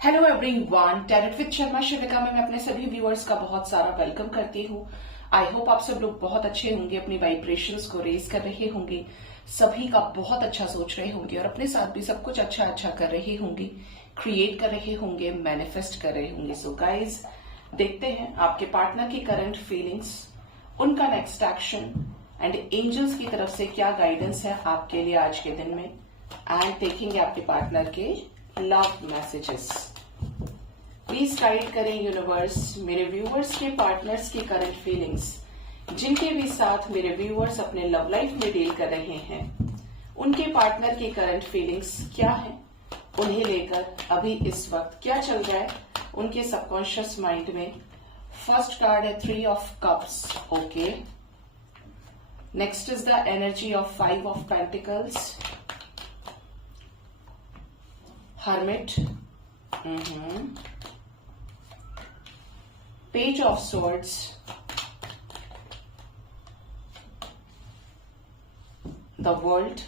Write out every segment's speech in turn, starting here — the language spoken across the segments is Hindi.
Hello everyone, tarot with Sharma Shivika में मैं अपने सभी व्यूअर्स का बहुत सारा वेलकम करती हूँ। आई होप आप सब लोग बहुत अच्छे होंगे, अपनी वाइब्रेशंस को रेज कर रहे होंगे, सभी का बहुत अच्छा सोच रहे होंगे और अपने साथ भी सब कुछ अच्छा अच्छा कर रहे होंगे, क्रिएट कर रहे होंगे, मैनिफेस्ट कर रहे होंगे। सो गाइज, देखते हैं आपके पार्टनर की करंट फीलिंग्स, उनका नेक्स्ट एक्शन एंड एंजल्स की तरफ से क्या गाइडेंस है आपके लिए आज के दिन में। एंड देखेंगे आपके पार्टनर के लव मैसेजेस। प्लीज गाइड करें यूनिवर्स मेरे व्यूअर्स के पार्टनर्स की करंट फीलिंग्स, जिनके भी साथ मेरे व्यूअर्स अपने लव लाइफ में डील कर रहे हैं, उनके पार्टनर की करंट फीलिंग्स क्या है, उन्हें लेकर अभी इस वक्त क्या चल रहा है उनके सबकॉन्शियस माइंड में। फर्स्ट कार्ड है 3 of cups. Okay, next is the energy of 5 of pentacles, hermit, page of swords, the world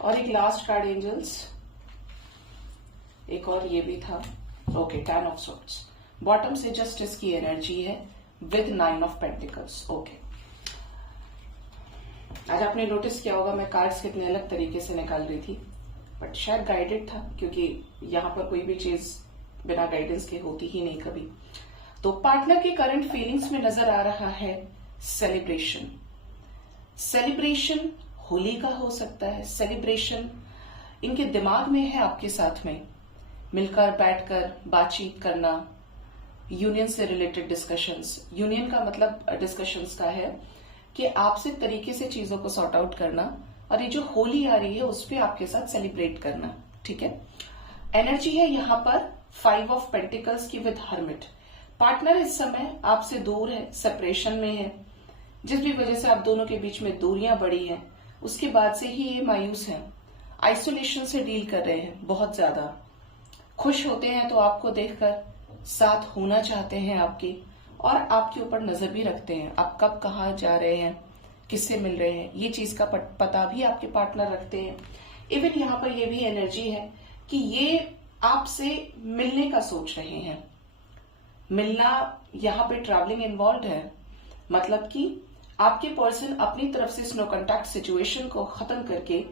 और एक लास्ट कार्ड एंजल्स, एक और ये भी था। Okay, 10 of swords। बॉटम से जस्टिस की एनर्जी है विद 9 ऑफ पेंटिकल्स। ओके, आज आपने नोटिस किया होगा मैं कार्ड्स कितने अलग तरीके से निकाल रही थी, बट शायद गाइडेड था, क्योंकि यहां पर कोई भी चीज बिना गाइडेंस के होती ही नहीं कभी। तो पार्टनर के करंट फीलिंग्स में नजर आ रहा है सेलिब्रेशन। सेलिब्रेशन होली का हो सकता है, सेलिब्रेशन इनके दिमाग में है आपके साथ में मिलकर बैठकर बातचीत करना, यूनियन से रिलेटेड डिस्कशंस। यूनियन का मतलब डिस्कशंस का है कि आपसे तरीके से चीजों को सॉर्ट आउट करना, और ये जो होली आ रही है उस पर आपके साथ सेलिब्रेट करना। ठीक है, एनर्जी है यहां पर 5 ऑफ पेंटिकल्स की विद हर्मिट। पार्टनर इस समय आपसे दूर है, सेपरेशन में है, जिस भी वजह से आप दोनों के बीच में दूरियां बढ़ी हैं, उसके बाद से ही ये मायूस है, आइसोलेशन से डील कर रहे हैं बहुत ज्यादा। खुश होते हैं तो आपको देखकर साथ होना चाहते हैं आपके, और आपके ऊपर नजर भी रखते हैं, आप कब कहाँ जा रहे हैं, किससे मिल रहे हैं, ये चीज का पता भी आपके पार्टनर रखते हैं। इवन यहाँ पर ये भी एनर्जी है कि ये आपसे मिलने का सोच रहे हैं। मिलना, यहाँ पे ट्रैवलिंग इन्वॉल्व है, मतलब कि आपके पर्सन अपनी तरफ से इस नो कॉन्टैक्ट सिचुएशन को खत्म करके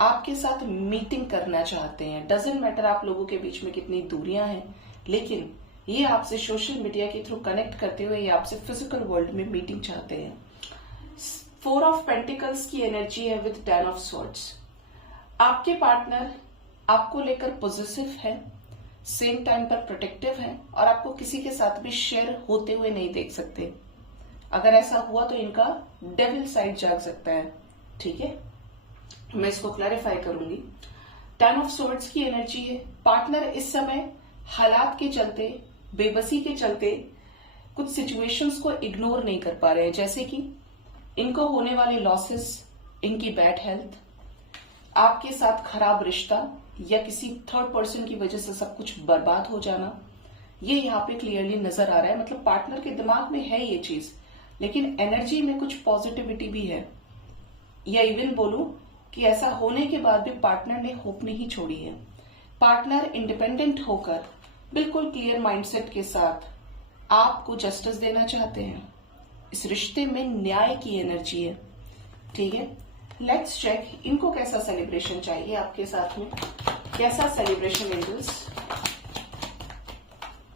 आपके साथ मीटिंग करना चाहते हैं। डजेंट मैटर आप लोगों के बीच में कितनी दूरियां हैं, लेकिन ये आपसे सोशल मीडिया के थ्रू कनेक्ट करते हुए ये आपसे फिजिकल वर्ल्ड में मीटिंग चाहते हैं। 4 ऑफ पेंटिकल्स की एनर्जी है विद 10 ऑफ स्वॉर्ड्स। आपके पार्टनर आपको लेकर पॉजिटिव है, सेम टाइम पर प्रोटेक्टिव है, और आपको किसी के साथ भी शेयर होते हुए नहीं देख सकते। अगर ऐसा हुआ तो इनका डेविल साइड जाग सकता है। ठीक है, मैं इसको क्लैरिफाई करूंगी। 10 ऑफ स्वॉर्ड्स की एनर्जी है, पार्टनर इस समय हालात के चलते, बेबसी के चलते कुछ सिचुएशंस को इग्नोर नहीं कर पा रहे हैं, जैसे कि इनको होने वाले लॉसेस, इनकी बैड हेल्थ, आपके साथ खराब रिश्ता, या किसी थर्ड पर्सन की वजह से सब कुछ बर्बाद हो जाना। ये यहाँ पे क्लियरली नजर आ रहा है। मतलब पार्टनर के दिमाग में है ये चीज, लेकिन एनर्जी में कुछ पॉजिटिविटी भी है, या इवन बोलूं कि ऐसा होने के बाद भी पार्टनर ने होप नहीं छोड़ी है। पार्टनर इंडिपेंडेंट होकर बिल्कुल क्लियर माइंडसेट के साथ आपको जस्टिस देना चाहते हैं। इस रिश्ते में न्याय की एनर्जी है। ठीक है, लेट्स चेक इनको कैसा सेलिब्रेशन चाहिए आपके साथ में, कैसा सेलिब्रेशन एंजल्स,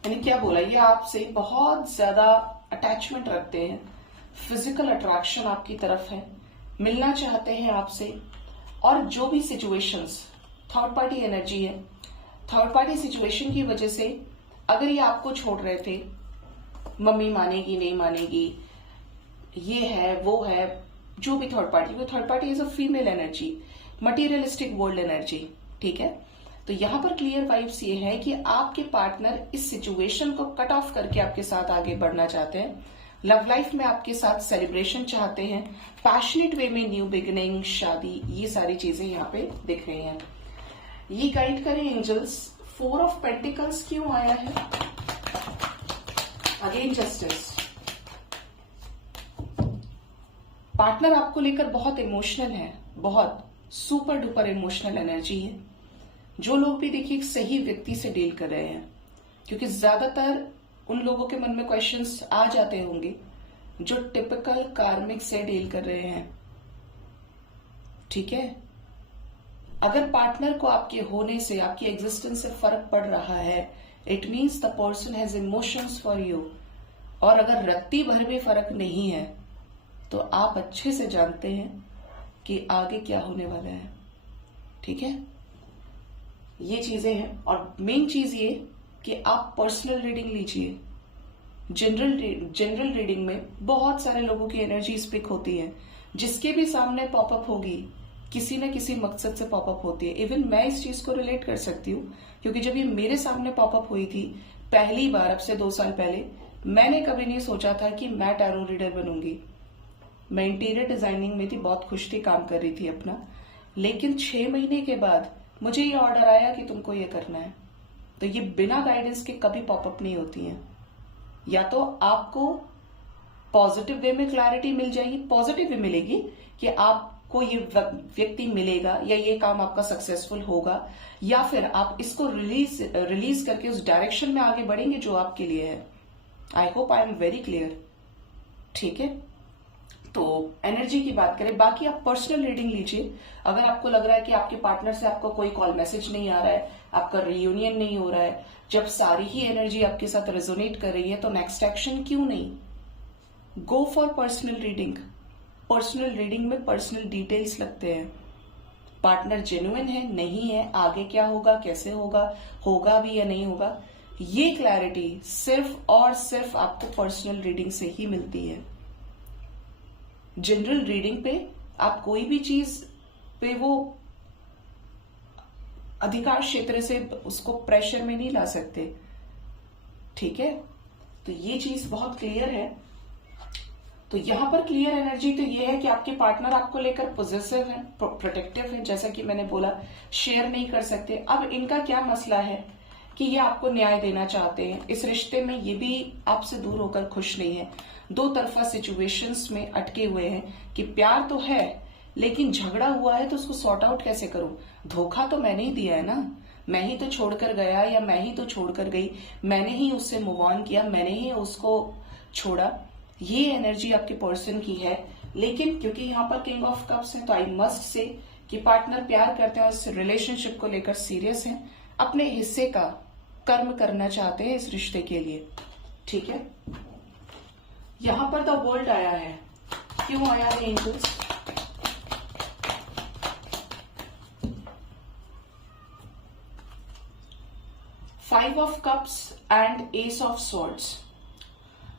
यानी क्या बोला, ये आपसे बहुत ज्यादा अटैचमेंट रखते हैं, फिजिकल अट्रैक्शन आपकी तरफ है, मिलना चाहते हैं आपसे, और जो भी सिचुएशंस, थर्ड पार्टी एनर्जी है, थर्ड पार्टी सिचुएशन की वजह से अगर ये आपको छोड़ रहे थे, मम्मी मानेगी नहीं मानेगी, ये है वो है, जो भी थर्ड पार्टी, वो third party is a female energy, materialistic world energy. ठीक है, तो यहां पर क्लियर वाइब्स ये है कि आपके पार्टनर इस सिचुएशन को कट ऑफ करके आपके साथ आगे बढ़ना चाहते हैं, लव लाइफ में आपके साथ सेलिब्रेशन चाहते हैं, पैशनेट वे में न्यू बिगिनिंग, शादी, ये सारी चीजें यहाँ पे दिख रही हैं। ये गाइड करें एंजल्स, 4 ऑफ पेंटिकल्स क्यों आया है, अगेन जस्टिस। पार्टनर आपको लेकर बहुत इमोशनल है, बहुत सुपर डुपर इमोशनल एनर्जी है, जो लोग भी देखिए एक सही व्यक्ति से डील कर रहे हैं, क्योंकि ज्यादातर उन लोगों के मन में क्वेश्चंस आ जाते होंगे जो टिपिकल कार्मिक से डील कर रहे हैं। ठीक है, अगर पार्टनर को आपके होने से, आपकी एग्जिस्टेंस से फर्क पड़ रहा है, it means the person has emotions for you. और अगर रत्ती भर भी फर्क नहीं है तो आप अच्छे से जानते हैं कि आगे क्या होने वाला है। ठीक है, ये चीजें हैं। और मेन चीज ये कि आप पर्सनल रीडिंग लीजिए। जनरल रीडिंग में बहुत सारे लोगों की एनर्जीज पिक होती है, जिसके भी सामने पॉपअप होगी किसी न किसी मकसद से पॉपअप होती है। इवन मैं इस चीज को रिलेट कर सकती हूँ, क्योंकि जब ये मेरे सामने पॉपअप हुई थी पहली बार, अब से 2 साल पहले, मैंने कभी नहीं सोचा था कि मैं टैरो रीडर बनूंगी। मैं इंटीरियर डिजाइनिंग में थी, बहुत खुश थी, काम कर रही थी अपना। लेकिन 6 महीने के बाद मुझे ये ऑर्डर आया कि तुमको ये करना है। तो ये बिना गाइडेंस के कभी पॉपअप नहीं होती हैं। या तो आपको पॉजिटिव वे में क्लैरिटी मिल जाएगी, पॉजिटिव वे मिलेगी कि आपको ये व्यक्ति मिलेगा या ये काम आपका सक्सेसफुल होगा, या फिर आप इसको रिलीज करके उस डायरेक्शन में आगे बढ़ेंगे जो आपके लिए है। I hope I am very clear. ठीक है, तो एनर्जी की बात करें, बाकी आप पर्सनल रीडिंग लीजिए। अगर आपको लग रहा है कि आपके पार्टनर से आपको कोई कॉल मैसेज नहीं आ रहा है, आपका रियूनियन नहीं हो रहा है, जब सारी ही एनर्जी आपके साथ रेजोनेट कर रही है, तो नेक्स्ट एक्शन क्यों नहीं, go for personal reading. Personal reading में पर्सनल डिटेल्स लगते हैं। पार्टनर जेन्युइन है नहीं है, आगे क्या होगा, कैसे होगा, होगा भी या नहीं होगा, ये क्लैरिटी सिर्फ और सिर्फ आपको पर्सनल रीडिंग से ही मिलती है। जनरल रीडिंग पे आप कोई भी चीज पे वो अधिकार क्षेत्र से उसको प्रेशर में नहीं ला सकते। ठीक है, तो ये चीज बहुत क्लियर है। तो यहां पर क्लियर एनर्जी तो ये है कि आपके पार्टनर आपको लेकर पॉजिटिव है, प्रोटेक्टिव है, जैसा कि मैंने बोला, शेयर नहीं कर सकते। अब इनका क्या मसला है कि ये आपको न्याय देना चाहते हैं, इस रिश्ते में ये भी आपसे दूर होकर खुश नहीं है, दो तरफा सिचुएशंस में अटके हुए हैं कि प्यार तो है लेकिन झगड़ा हुआ है तो उसको सॉर्ट आउट कैसे करूं, धोखा तो मैंने ही दिया है ना, मैं ही तो छोड़कर गया या मैं ही तो छोड़कर गई, मैंने ही उससे मूव ऑन किया, मैंने ही उसको छोड़ा। ये एनर्जी आपके पर्सन की है। लेकिन क्योंकि यहाँ पर किंग ऑफ कप्स है तो आई मस्ट से कि पार्टनर प्यार करते हैं और इस रिलेशनशिप को लेकर सीरियस हैं, अपने हिस्से का कर्म करना चाहते हैं इस रिश्ते के लिए। ठीक है, यहां पर द वर्ल्ड आया है, क्यों आया है angels? Five of cups and ace of swords.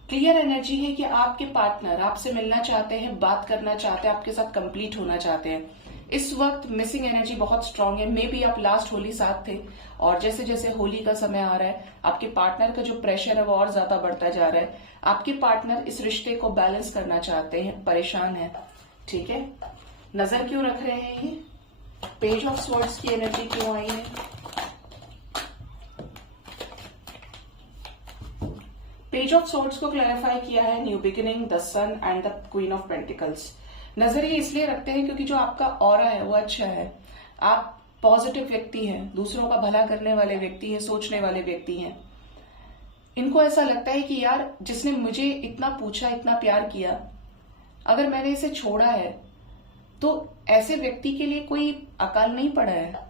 Clear energy है कि आपके पार्टनर आपसे मिलना चाहते हैं, बात करना चाहते हैं, आपके साथ कंप्लीट होना चाहते हैं। इस वक्त मिसिंग एनर्जी बहुत स्ट्रांग है। मे बी आप लास्ट होली साथ थे और जैसे जैसे होली का समय आ रहा है आपके पार्टनर का जो प्रेशर है वो और ज्यादा बढ़ता जा रहा है। आपके पार्टनर इस रिश्ते को बैलेंस करना चाहते हैं, परेशान है। ठीक है, नजर क्यों रख रहे हैं ये? पेज ऑफ स्वॉर्ड्स की एनर्जी क्यों आई है? पेज ऑफ स्वॉर्ड्स को क्लैरिफाई किया है new beginning, the sun and the queen of pentacles. नजर ये इसलिए रखते हैं क्योंकि जो आपका ऑरा है वो अच्छा है, आप पॉजिटिव व्यक्ति हैं, दूसरों का भला करने वाले व्यक्ति हैं, सोचने वाले व्यक्ति हैं। इनको ऐसा लगता है कि यार जिसने मुझे इतना पूछा, इतना प्यार किया, अगर मैंने इसे छोड़ा है तो ऐसे व्यक्ति के लिए कोई अकाल नहीं पड़ा है।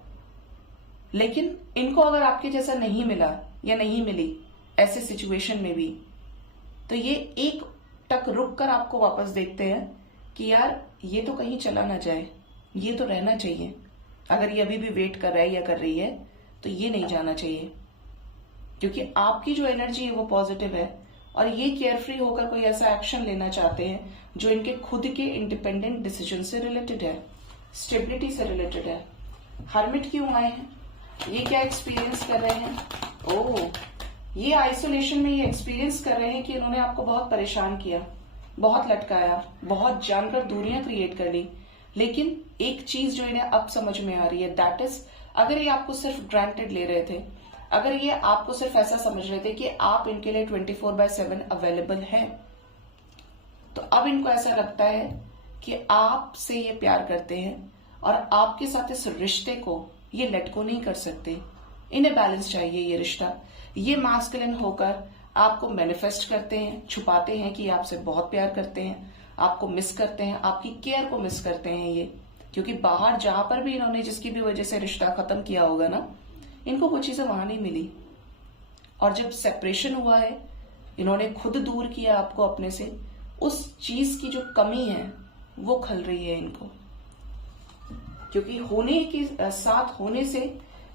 लेकिन इनको अगर आपके जैसा नहीं मिला या नहीं मिली ऐसे सिचुएशन में भी, तो ये एक टक रुक कर आपको वापस देखते हैं कि यार ये तो कहीं चला ना जाए, ये तो रहना चाहिए। अगर ये अभी भी वेट कर रहा है या कर रही है तो ये नहीं जाना चाहिए, क्योंकि आपकी जो एनर्जी है वो पॉजिटिव है और ये केयरफ्री होकर कोई ऐसा एक्शन लेना चाहते हैं जो इनके खुद के इंडिपेंडेंट डिसीजन से रिलेटेड है, स्टेबिलिटी से रिलेटेड है। हर्मिट क्यों आए हैं? ये क्या एक्सपीरियंस कर रहे हैं? ओह, ये आइसोलेशन में ये एक्सपीरियंस कर रहे हैं कि इन्होंने आपको बहुत परेशान किया, बहुत लटकाया, बहुत जानकर दूरियां क्रिएट कर ली। लेकिन एक चीज जो इन्हें अब समझ में आ रही है, दैट इज, अगर ये आपको सिर्फ ग्रांटेड ले रहे थे, अगर ये आपको सिर्फ ऐसा समझ रहे थे कि आप इनके लिए 24/7 अवेलेबल हैं, तो अब इनको ऐसा लगता है कि आपसे ये प्यार करते हैं और आपके साथ इस रिश्ते को ये लेट गो नहीं कर सकते, इन्हें बैलेंस चाहिए ये रिश्ता। ये मास्कुलिन होकर आपको मैनिफेस्ट करते हैं, छुपाते हैं कि आपसे बहुत प्यार करते हैं, आपको मिस करते हैं, आपकी केयर को मिस करते हैं ये, क्योंकि बाहर जहां पर भी इन्होंने जिसकी भी वजह से रिश्ता खत्म किया होगा ना, इनको वो चीजें वहां नहीं मिली। और जब सेपरेशन हुआ है, इन्होंने खुद दूर किया आपको अपने से, उस चीज की जो कमी है वो खल रही है इनको, क्योंकि होने के साथ होने से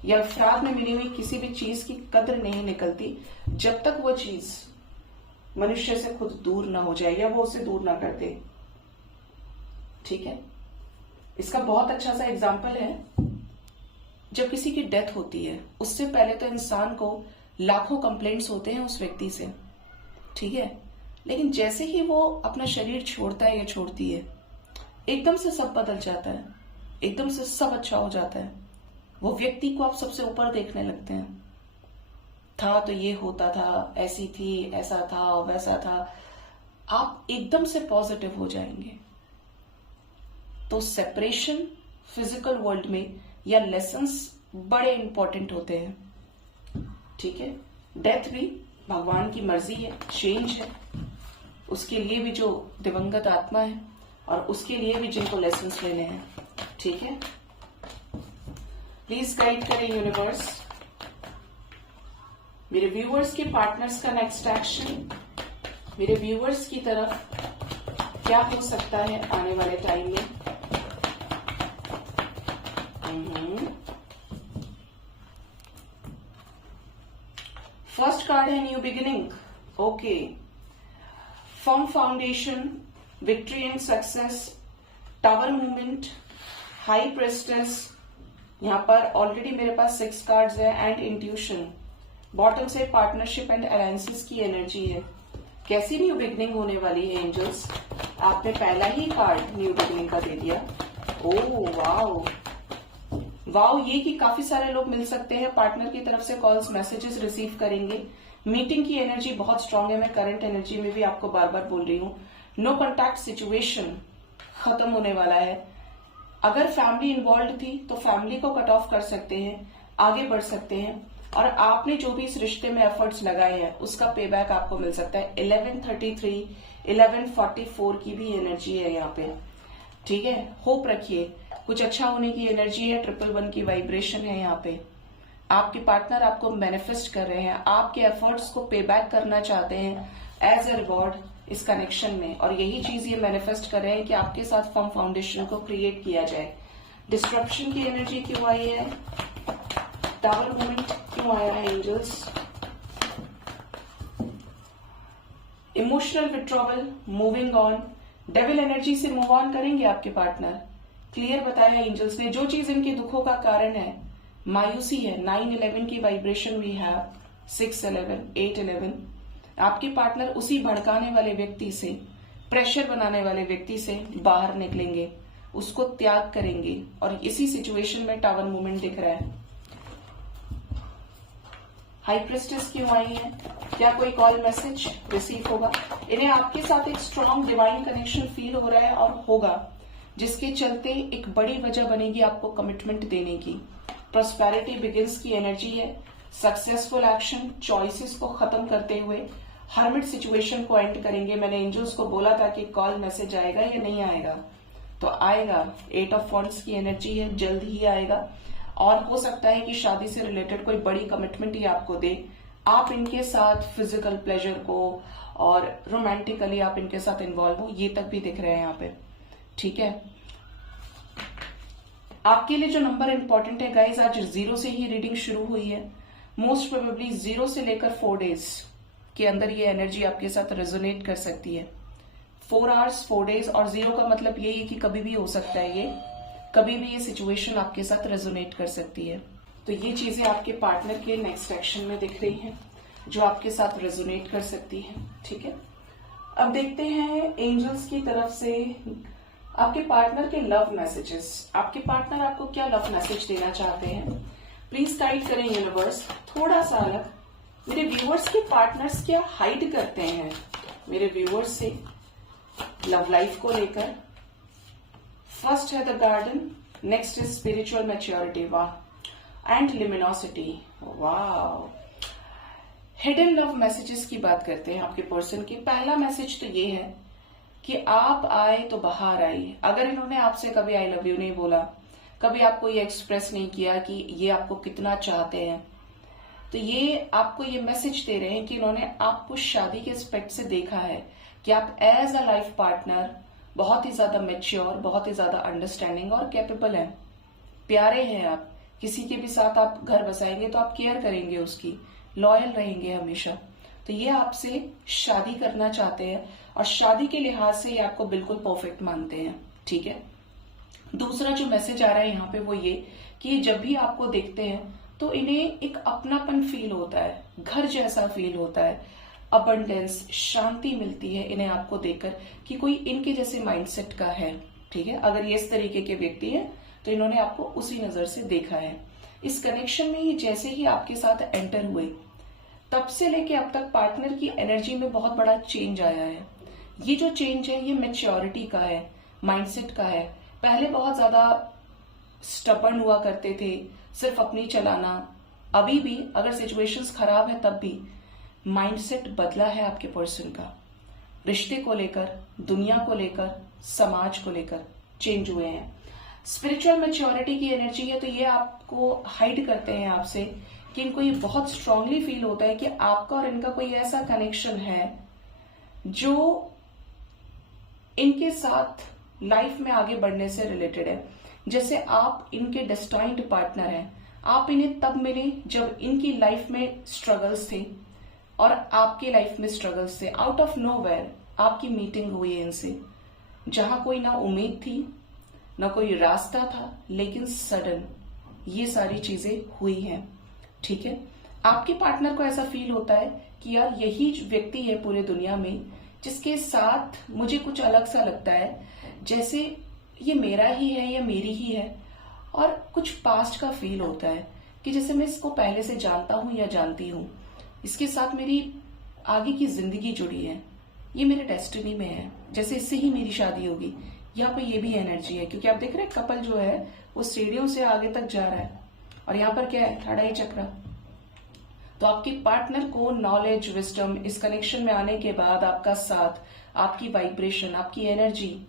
या अफराद में मिली हुई किसी भी चीज की कद्र नहीं निकलती जब तक वो चीज मनुष्य से खुद दूर ना हो जाए या वो उसे दूर ना कर दे। ठीक है, इसका बहुत अच्छा सा एग्जाम्पल है, जब किसी की डेथ होती है उससे पहले तो इंसान को लाखों कंप्लेंट्स होते हैं उस व्यक्ति से, ठीक है, लेकिन जैसे ही वो अपना शरीर छोड़ता है या छोड़ती है, एकदम से सब बदल जाता है, एकदम से सब अच्छा हो जाता है। वो व्यक्ति को आप सबसे ऊपर देखने लगते हैं। था तो ये होता था, ऐसी थी, ऐसा था, वैसा था, आप एकदम से पॉजिटिव हो जाएंगे। तो सेपरेशन फिजिकल वर्ल्ड में या लेसन्स बड़े इंपॉर्टेंट होते हैं। ठीक है, डेथ भी भगवान की मर्जी है, चेंज है, उसके लिए भी जो दिवंगत आत्मा है और उसके लिए भी जिनको लेसन्स लेने हैं। ठीक है, प्लीज गाइड करें यूनिवर्स मेरे व्यूअर्स के पार्टनर्स का नेक्स्ट एक्शन, मेरे व्यूअर्स की तरफ क्या हो सकता है आने वाले टाइम में। फर्स्ट कार्ड है new beginning. Okay, firm foundation, victory and success, tower movement, high प्रेस्टेस। यहां पर ऑलरेडी मेरे पास 6 कार्ड्स है एंड इंट्यूशन। बॉटम से पार्टनरशिप एंड अलायंसेस की एनर्जी है। कैसी न्यू बिगिनिंग होने वाली है एंजल्स? आपने पहला ही कार्ड न्यू बिगिनिंग का दे दिया। ओह वाओ वाओ, ये कि काफी सारे लोग मिल सकते हैं, पार्टनर की तरफ से कॉल्स मैसेजेस रिसीव करेंगे। मीटिंग की एनर्जी बहुत स्ट्रांग है, मैं करंट एनर्जी में भी आपको बार बार बोल रही हूँ। नो कॉन्टैक्ट सिचुएशन खत्म होने वाला है। अगर फैमिली इन्वॉल्व थी तो फैमिली को कट ऑफ कर सकते हैं, आगे बढ़ सकते हैं, और आपने जो भी इस रिश्ते में एफर्ट्स लगाए हैं उसका पे बैक आपको मिल सकता है। 1133, 1144 की भी एनर्जी है यहाँ पे। ठीक है, होप रखिए, कुछ अच्छा होने की एनर्जी है। 111 की वाइब्रेशन है यहाँ पे। आपके पार्टनर आपको मैनिफेस्ट कर रहे हैं, आपके एफर्ट्स को पे बैक करना चाहते हैं एज ए रिवॉर्ड इस कनेक्शन में, और यही चीज ये मैनिफेस्ट कर रहे हैं कि आपके साथ फर्म फाउंडेशन को क्रिएट किया जाए। डिस्ट्रप्शन की एनर्जी क्यों आई है? टावर मूवमेंट क्यों आया है angels? Emotional withdrawal, moving on, devil energy से मूव ऑन करेंगे आपके पार्टनर। क्लियर बताया एंजल्स ने, जो चीज इनके दुखों का कारण है मायूसी है। 911 की वाइब्रेशन वी हैव, 611, 811। आपके पार्टनर उसी भड़काने वाले व्यक्ति से, प्रेशर बनाने वाले व्यक्ति से बाहर निकलेंगे, उसको त्याग करेंगे, और इसी सिचुएशन में टावर मूवमेंट दिख रहा है। हाई प्रेस्टेस क्यों आई है? क्या कोई कॉल मैसेज रिसीव होगा? इन्हें आपके साथ एक स्ट्रॉन्ग डिवाइन कनेक्शन फील हो रहा है और होगा, जिसके चलते एक बड़ी वजह बनेगी आपको कमिटमेंट देने की। प्रॉस्पेरिटी बिगिंस की एनर्जी है। सक्सेसफुल एक्शन, चॉइसेस को खत्म करते हुए हर्मिट सिचुएशन को एंड करेंगे। मैंने एंजल्स को बोला था कि कॉल मैसेज आएगा या नहीं आएगा, तो आएगा। 8 ऑफ वॉन्ड्स की एनर्जी है, जल्द ही आएगा, और हो सकता है कि शादी से रिलेटेड कोई बड़ी कमिटमेंट ही आपको दे। आप इनके साथ फिजिकल प्लेजर को और रोमांटिकली आप इनके साथ इन्वॉल्व हो, ये तक भी दिख रहे हैं यहाँ पे। ठीक है, आपके लिए जो नंबर इंपॉर्टेंट है गाइज, आज 0 से ही रीडिंग शुरू हुई है। मोस्ट प्रोबेबली 0 से लेकर 4 डेज के अंदर ये एनर्जी आपके साथ रेजोनेट कर सकती है। 4 आवर्स 4 डेज, और 0 का मतलब यही है कि कभी भी हो सकता है, ये कभी भी ये सिचुएशन आपके साथ रेजोनेट कर सकती है। तो ये चीजें आपके पार्टनर के नेक्स्ट एक्शन में दिख रही हैं जो आपके साथ रेजोनेट कर सकती है। ठीक है, अब देखते हैं एंजल्स की तरफ से आपके पार्टनर के लव मैसेजेस। आपके पार्टनर आपको क्या लव मैसेज देना चाहते हैं? प्लीज गाइड करें यूनिवर्स। थोड़ा सा अलग, मेरे व्यूअर्स के पार्टनर्स क्या हाइड करते हैं मेरे व्यूअर्स से लव लाइफ को लेकर? फर्स्ट है the garden, next is spiritual maturity. वाह, एंड लिमिनोसिटी। वाह, हिडन लव मैसेजेस की बात करते हैं आपके पर्सन की। पहला मैसेज तो ये है कि आप आए तो बाहर आई। अगर इन्होंने आपसे कभी आई लव यू नहीं बोला, कभी आपको ये एक्सप्रेस नहीं किया कि ये आपको कितना चाहते हैं, तो ये आपको ये मैसेज दे रहे हैं कि इन्होंने आपको शादी के एस्पेक्ट से देखा है कि आप एज अ लाइफ पार्टनर बहुत ही ज्यादा मेच्योर, बहुत ही ज्यादा अंडरस्टैंडिंग और कैपेबल हैं, प्यारे हैं आप। किसी के भी साथ आप घर बसाएंगे तो आप केयर करेंगे उसकी, लॉयल रहेंगे हमेशा। तो ये आपसे शादी करना चाहते हैं और शादी के लिहाज से ये आपको बिल्कुल परफेक्ट मानते हैं, ठीक है। दूसरा जो मैसेज आ रहा है यहाँ पे वो ये कि जब भी आपको देखते हैं तो इन्हें एक अपनापन फील होता है, घर जैसा फील होता है, अबंडेंस, शांति मिलती है इन्हें आपको देखकर कि कोई इनके जैसे माइंडसेट का है, ठीक है। अगर ये इस तरीके के व्यक्ति है तो इन्होंने आपको उसी नजर से देखा है। इस कनेक्शन में ये जैसे ही आपके साथ एंटर हुए तब से लेके अब तक पार्टनर की एनर्जी में बहुत बड़ा चेंज आया है। ये जो चेंज है ये मैच्योरिटी का है, माइंडसेट का है। पहले बहुत ज्यादा स्टबर्न हुआ करते थे, सिर्फ अपनी चलाना। अभी भी अगर सिचुएशंस खराब है तब भी माइंडसेट बदला है आपके पर्सन का। रिश्ते को लेकर, दुनिया को लेकर, समाज को लेकर चेंज हुए हैं। स्पिरिचुअल मैच्योरिटी की एनर्जी है तो ये आपको हाइड करते हैं आपसे कि इनको ये बहुत स्ट्रांगली फील होता है कि आपका और इनका कोई ऐसा कनेक्शन है जो इनके साथ लाइफ में आगे बढ़ने से रिलेटेड है। जैसे आप इनके डेस्टाइन्ड पार्टनर हैं, आप इन्हें तब मिले जब इनकी लाइफ में स्ट्रगल्स थे और आपकी लाइफ में स्ट्रगल्स थे। आउट ऑफ नोवेयर आपकी मीटिंग हुई है इनसे, जहां कोई ना उम्मीद थी ना कोई रास्ता था, लेकिन सडन ये सारी चीजें हुई हैं, ठीक है। आपके पार्टनर को ऐसा फील होता है कि यार यही व्यक्ति है पूरे दुनिया में जिसके साथ मुझे कुछ अलग सा लगता है, जैसे ये मेरा ही है या मेरी ही है। और कुछ पास्ट का फील होता है कि जैसे मैं इसको पहले से जानता हूं या जानती हूं, इसके साथ मेरी आगे की जिंदगी जुड़ी है, ये मेरे डेस्टिनी में है, जैसे इससे ही मेरी शादी होगी। यहाँ पे ये भी एनर्जी है क्योंकि आप देख रहे हैं कपल जो है वो सीढ़ियों से आगे तक जा रहा है और यहाँ पर क्या है, थर्ड चक्र। तो आपके पार्टनर को नॉलेज, विजडम, इस कनेक्शन में आने के बाद आपका साथ, आपकी वाइब्रेशन, आपकी एनर्जी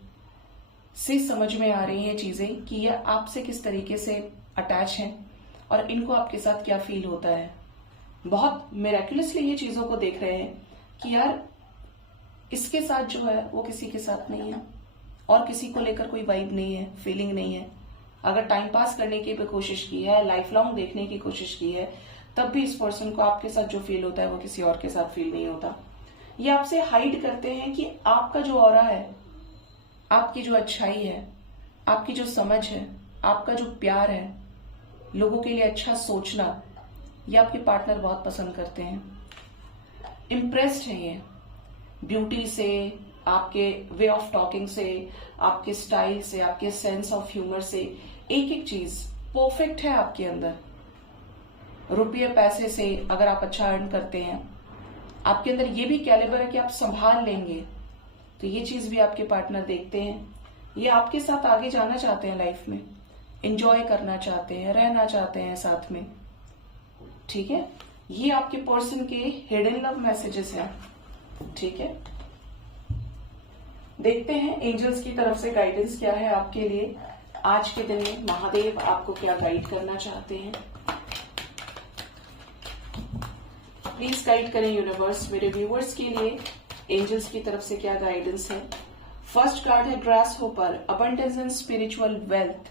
से समझ में आ रही है चीजें कि ये आपसे किस तरीके से अटैच हैं और इनको आपके साथ क्या फील होता है। बहुत मिरेकुलसली ये चीजों को देख रहे हैं कि यार इसके साथ जो है वो किसी के साथ नहीं है और किसी को लेकर कोई वाइब नहीं है, फीलिंग नहीं है। अगर टाइम पास करने की भी कोशिश की है, लाइफ लॉन्ग देखने की कोशिश की है, तब भी इस पर्सन को आपके साथ जो फील होता है वो किसी और के साथ फील नहीं होता। ये आपसे हाइड करते हैं कि आपका जो ऑरा है, आपकी जो अच्छाई है, आपकी जो समझ है, आपका जो प्यार है, लोगों के लिए अच्छा सोचना, ये आपके पार्टनर बहुत पसंद करते हैं। इम्प्रेस्ड हैं ये ब्यूटी से, आपके वे ऑफ टॉकिंग से, आपके स्टाइल से, आपके सेंस ऑफ ह्यूमर से। एक एक चीज परफेक्ट है आपके अंदर। रुपये पैसे से अगर आप अच्छा अर्न करते हैं, आपके अंदर ये भी कैलिबर है कि आप संभाल लेंगे, तो ये चीज भी आपके पार्टनर देखते हैं। ये आपके साथ आगे जाना चाहते हैं, लाइफ में एंजॉय करना चाहते हैं, रहना चाहते हैं साथ में, ठीक है। ये आपके पर्सन के हिडन लव मैसेजेस हैं, ठीक है। देखते हैं एंजल्स की तरफ से गाइडेंस क्या है आपके लिए आज के दिन में। महादेव आपको क्या गाइड करना चाहते हैं, प्लीज गाइड करें यूनिवर्स। मेरे व्यूअर्स के लिए एंजल्स की तरफ से क्या गाइडेंस है। फर्स्ट कार्ड है grasshopper, abundance and spiritual wealth,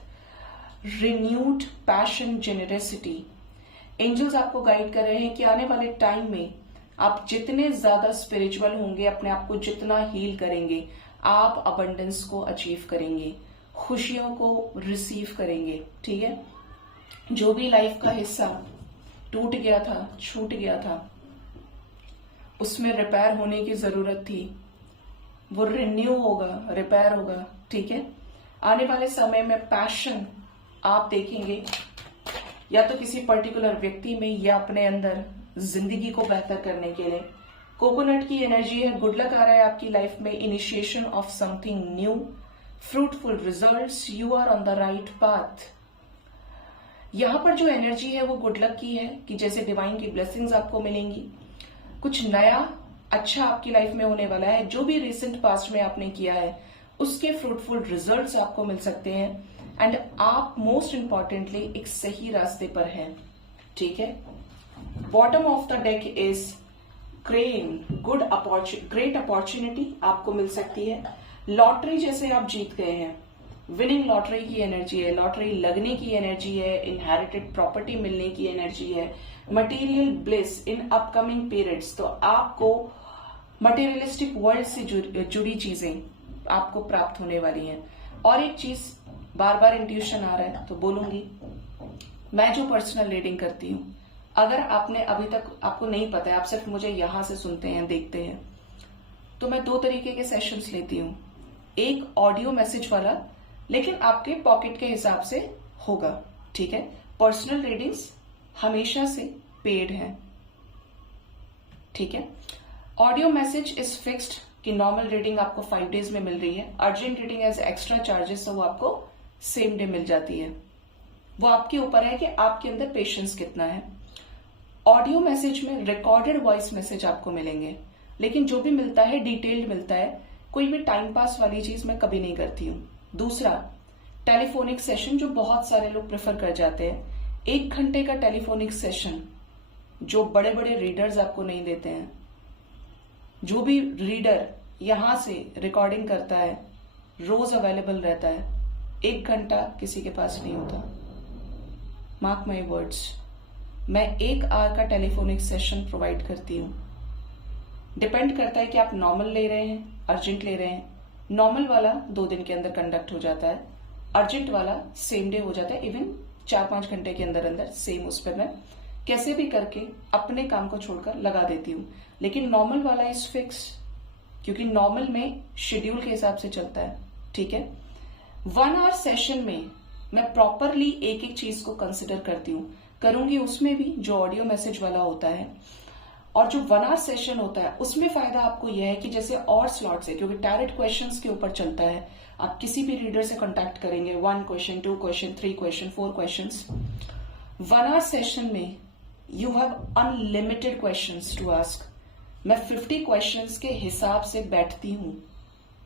renewed passion, generosity. Angels आपको गाइड कर रहे हैं कि आने वाले टाइम में आप जितने ज्यादा स्पिरिचुअल होंगे, अपने आप को जितना हील करेंगे, आप अबंडेंस को अचीव करेंगे, खुशियों को रिसीव करेंगे, ठीक है। जो भी लाइफ का हिस्सा टूट गया था, छूट गया था, उसमें रिपेयर होने की जरूरत थी, वो रिन्यू होगा, रिपेयर होगा, ठीक है। आने वाले समय में पैशन आप देखेंगे या तो किसी पर्टिकुलर व्यक्ति में या अपने अंदर जिंदगी को बेहतर करने के लिए। कोकोनट की एनर्जी है, गुड लक आ रहा है आपकी लाइफ में, initiation of something new, fruitful results, you are on the right path. यहाँ पर जो एनर्जी है वो गुड लक की है, कि जैसे डिवाइन की ब्लेसिंग्स आपको मिलेंगी, कुछ नया अच्छा आपकी लाइफ में होने वाला है। जो भी रिसेंट पास्ट में आपने किया है उसके फ्रूटफुल रिजल्ट्स आपको मिल सकते हैं, एंड आप मोस्ट इंपॉर्टेंटली एक सही रास्ते पर हैं। ठीक है, bottom of the deck is crane, great opportunity आपको मिल सकती है। लॉटरी जैसे आप जीत गए हैं, विनिंग लॉटरी की एनर्जी है, लॉटरी लगने की एनर्जी है, इनहेरिटेड प्रॉपर्टी मिलने की एनर्जी है, material bliss in upcoming periods. तो आपको मटेरियलिस्टिक वर्ल्ड से जुड़ी चीजें आपको प्राप्त होने वाली हैं। और एक चीज बार बार इंट्यूशन आ रहा है तो बोलूंगी, मैं जो पर्सनल रीडिंग करती हूं, अगर आपने अभी तक आपको नहीं पता है, आप सिर्फ मुझे यहां से सुनते हैं देखते हैं, तो मैं 2 तरीके के सेशंस लेती हूं। एक ऑडियो मैसेज वाला, लेकिन आपके पॉकेट के हिसाब से होगा। ठीक है, पर्सनल रीडिंग्स हमेशा से पेड है। ठीक है, ऑडियो मैसेज इज फिक्स्ड कि नॉर्मल रीडिंग आपको 5 डेज में मिल रही है, urgent reading as extra charges तो वो आपको सेम डे मिल जाती है। वो आपके ऊपर है कि आपके अंदर पेशेंस कितना है। ऑडियो मैसेज में रिकॉर्डेड वॉइस मैसेज आपको मिलेंगे, लेकिन जो भी मिलता है डिटेल्ड मिलता है, कोई भी टाइम पास वाली चीज मैं कभी नहीं करती हूं। दूसरा, टेलीफोनिक सेशन जो बहुत सारे लोग प्रेफर कर जाते हैं, 1 घंटे का टेलीफोनिक सेशन जो बड़े बड़े रीडर्स आपको नहीं देते हैं। जो भी रीडर यहां से रिकॉर्डिंग करता है रोज अवेलेबल रहता है, 1 घंटा किसी के पास नहीं होता। मार्क माई वर्ड्स, मैं 1 आवर का टेलीफोनिक सेशन प्रोवाइड करती हूं। डिपेंड करता है कि आप नॉर्मल ले रहे हैं, अर्जेंट ले रहे हैं। नॉर्मल वाला 2 दिन के अंदर कंडक्ट हो जाता है, अर्जेंट वाला सेम डे हो जाता है, इवन 4-5 घंटे के अंदर अंदर सेम उस पर मैं कैसे भी करके अपने काम को छोड़कर लगा देती हूँ। लेकिन नॉर्मल वाला इज फिक्स, क्योंकि नॉर्मल में शेड्यूल के हिसाब से चलता है। ठीक है, 1 आवर सेशन में मैं प्रॉपरली एक एक चीज को कंसिडर करती हूँ, करूंगी उसमें भी जो ऑडियो मैसेज वाला होता है। और जो 1 आवर सेशन होता है उसमें फायदा आपको यह है कि जैसे और स्लॉट्स है, क्योंकि टैरेट क्वेश्चंस के ऊपर चलता है, आप किसी भी रीडर से कांटेक्ट करेंगे, 1 question, 2 question, 3 question, 4 questions. 1 hour session में you have unlimited questions to ask. मैं 50 क्वेश्चंस के हिसाब से बैठती हूं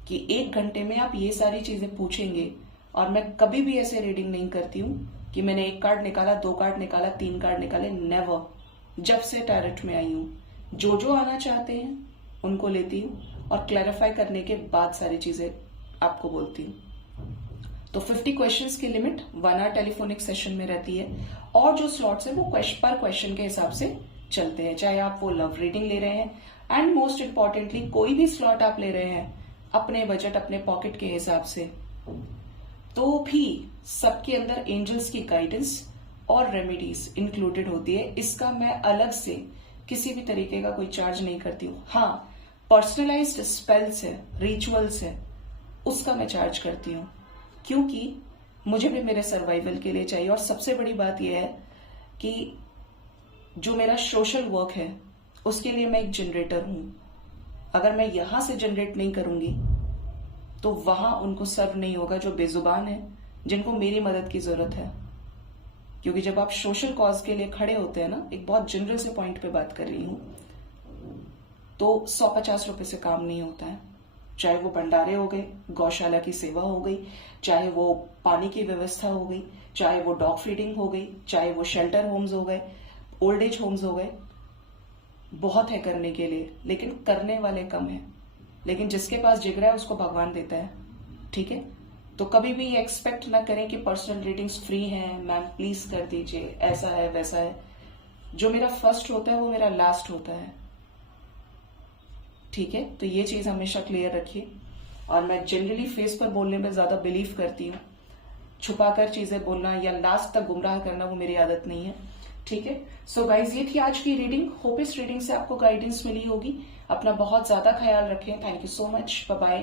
कि 1 घंटे में आप ये सारी चीजें पूछेंगे। और मैं कभी भी ऐसे रीडिंग नहीं करती हूं कि मैंने 1 कार्ड निकाला, 2 कार्ड निकाला, 3 कार्ड निकाले, नेवर। जब से टैरेट में आई हूं, जो आना चाहते हैं उनको लेती हूं और क्लैरिफाई करने के बाद सारी चीजें आपको बोलती हूँ। तो 50 क्वेश्चंस की लिमिट 1 आवर टेलीफोनिक सेशन में रहती है, और जो स्लॉट्स है वो पर क्वेश्चन के हिसाब से चलते हैं, चाहे आप वो लव रीडिंग ले रहे हैं, एंड मोस्ट इंपॉर्टेंटली कोई भी स्लॉट आप ले रहे हैं अपने बजट, अपने पॉकेट के हिसाब से, तो भी सबके अंदर एंजल्स की गाइडेंस और रेमेडीज इंक्लूडेड होती है। इसका मैं अलग से किसी भी तरीके का कोई चार्ज नहीं करती हूँ। हाँ, पर्सनलाइज्ड स्पेल्स है, रिचुअल्स है, उसका मैं चार्ज करती हूँ, क्योंकि मुझे भी मेरे सर्वाइवल के लिए चाहिए। और सबसे बड़ी बात यह है कि जो मेरा सोशल वर्क है उसके लिए मैं एक जनरेटर हूं। अगर मैं यहां से जनरेट नहीं करूंगी तो वहां उनको सर्व नहीं होगा जो बेजुबान है, जिनको मेरी मदद की जरूरत है। क्योंकि जब आप सोशल कॉज के लिए खड़े होते हैं ना, एक बहुत जनरल से पॉइंट पे बात कर रही हूं, तो 150 रुपए से काम नहीं होता है। चाहे वो भंडारे हो गए, गौशाला की सेवा हो गई, चाहे वो पानी की व्यवस्था हो गई, चाहे वो डॉग फीडिंग हो गई, चाहे वो शेल्टर होम्स हो गए, ओल्ड एज होम्स हो गए, बहुत है करने के लिए, लेकिन करने वाले कम है। लेकिन जिसके पास जिगरा है उसको भगवान देता है। ठीक है, तो कभी भी ये एक्सपेक्ट ना करें कि पर्सनल रीडिंग्स फ्री हैं, मैम प्लीज कर दीजिए, ऐसा है वैसा है। जो मेरा फर्स्ट होता है वो मेरा लास्ट होता है। ठीक है, तो ये चीज हमेशा क्लियर रखिए। और मैं जनरली फेस पर बोलने में ज्यादा बिलीव करती हूँ, छुपाकर चीजें बोलना या लास्ट तक गुमराह करना वो मेरी आदत नहीं है। ठीक है, सो गाइज ये थी आज की रीडिंग। होप इस रीडिंग से आपको गाइडेंस मिली होगी। अपना बहुत ज्यादा ख्याल रखें। Thank you so much, bye bye.